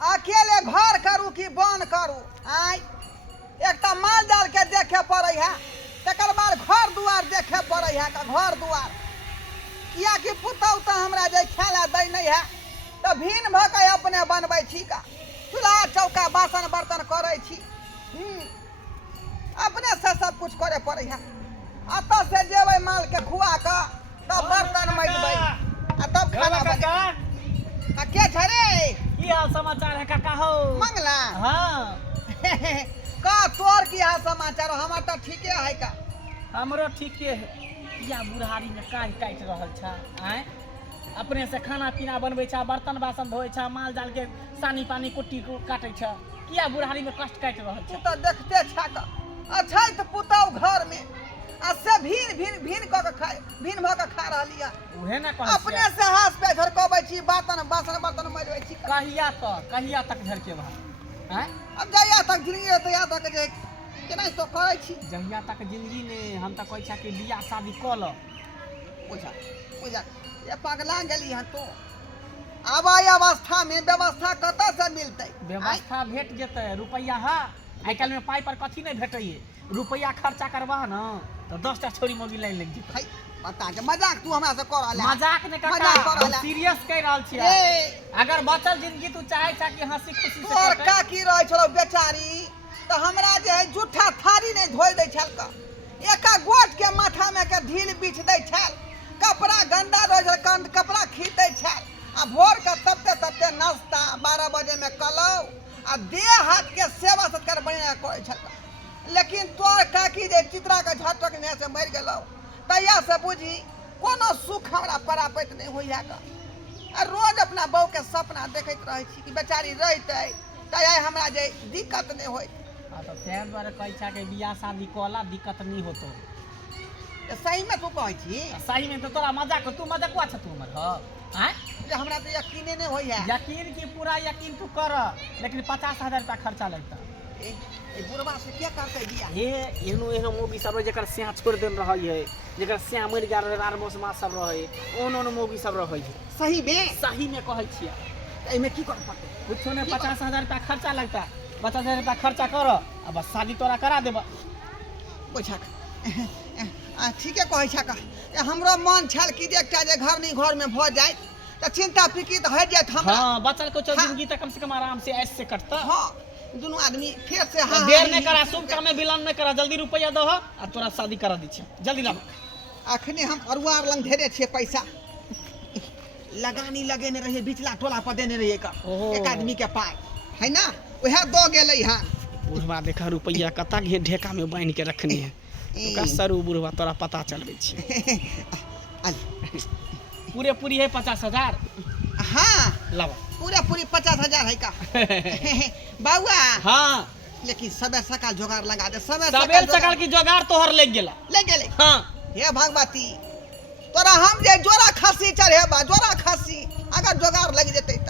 अकेले घर करू कि बन करू आई एक तो माल जाल के देखे पड़े है तकर बाद घर दुआर देखे पड़े है घर दुआर किया कि पुतौ तो हमरा जे खेला दै नहीं है तो भीन भ के अपने बनबै छी का चूल्हा चौका बासन बर्तन करे छी अपने से सब कुछ करे पड़े है अत से जेबै माल के खुआ के तब बर्तन मजबै आ तब खाना बनेबै आ के छ रे की हाल समाचार है काका हो मंगला हाँ का तोर की हाल समाचार हमार तो ठीके है का हमरो ठीके है या बुढ़ारी में काज काट रहल छ आए अपने से खाना पीना बनबै छ बर्तन बासन धोइ छ माल जाल के सानी पानी कुट्टी काटै छ किया बुढ़ारी में कष्ट काट रहल छ तू तो देखते छ का अच्छा तो पुतौ घर में आ से भीन क के खाए भीन भ के खा रहलिया उहे ना कहै अपने से हाथ पे झरकबै छी बासन बर्तन मजबै छी कहिया तक झरके बा हैं अब जहिया तक जिंदगी है तहिया तक जे केना तो करै छी जहिया तक जिंदगी ने हम त कहै छ कि बियाह शादी क ल पूजा ये पगला गेली हन तो अब आई अवस्था में व्यवस्था कतऽ से मिलतै व्यवस्था भेट जेतै रुपैया है आइ काल्हि में पाई पर कथी नहीं भेटैये रुपैया खर्चा करबा न तो 10टा छोरी मोगी लाइन लग जेतै बता के मजाक तू हमरा से कर रहल मजाक ने काका सीरियस कह रहल छी अगर बचल जिंदगी तू चाहे छ कि हंसी खुशी से तोर का की रहै छौ बेचारी तो हमरा जे है जूठा थारी नहीं धोइ दै छल का एका गोट के माथा में के ढील बीछ दै छल कपड़ा गंदा रह छल कपड़ा खींच दै छल आ भोर के तबते नाश्ता 12 बजे में कलौ आ देह हाथ के सेवा सत्कार बढ़िया करे छल लेकिन तोर काकी जे चित्रा के झटक ने से मर गेलौ तैया से बुझी कोनो सुख हमरा प्राप्त नहीं होइया का आ रोज अपना बहू के सपना देखैत रहै छी कि बेचारी रहितै तैया हमरा जे दिक्कत नहीं होय तो तें द्वारा कहै छ कि बियाह शादी कला दिक्कत नहीं होतो सही में तू कहै छी सही में तो तोरा मजाक तू मजाकुआ छ तू हमर हैं जे हमरा तो यकीन नहीं होइया यकीन की पूरा यकीन तू कर लेकिन 50,000 रुपया खर्चा लगता ए बुढ़वा से क्या करते दिया एहनो मोगी सब जेकर सिया छोड़ देन रहै है जेकर सिया मर गेल रहे आरमोस मास सब रहे ओन मोगी सब रहे है सही में कहै छियै एमे की कर पड़ते कुछो ने 50,000 रुपया खर्चा लगता 50,000 रुपया खर्चा कर आ बस शादी तोरा करा देब पूछा ठीक है कहै छ का हमरो मन छल कि एकटा जे घर नहीं घर में भ जाए त चिंता फिक्र त हट जात हमरा हां बचल को जिंदगी त कम से कम आराम से ऐसे से कटता हां दोनों आदमी फिर से हां देर नहीं करा शुभ काम में विलंब नहीं करा जल्दी रुपया दो आ तोरा शादी करा दी छ जल्दी ला अखने हम अरुआर लंग धेरे छे पैसा लगानी लगेने रहिए बिचला टोला पर देने रहिए का एक आदमी के पास है ना वह दो गेलै हन बुढ़वा देखा रुपया कता घे ढेका में बांध के रखनी है तो सरू बुढ़वा तोरा पता चलबे छी पूरी है 50,000 हाँ लावा पूरी 50,000 है का बाबुआ हाँ लेकिन सबे सकाल जोगाड़ लगा दे सबे सकाल की जोगाड़ तोहर ले गेले हाँ हे भगवती तोरा हम जे जोरा खसी चढ़ेबा जोरा खसी अगर जोगाड़ लग जेतै त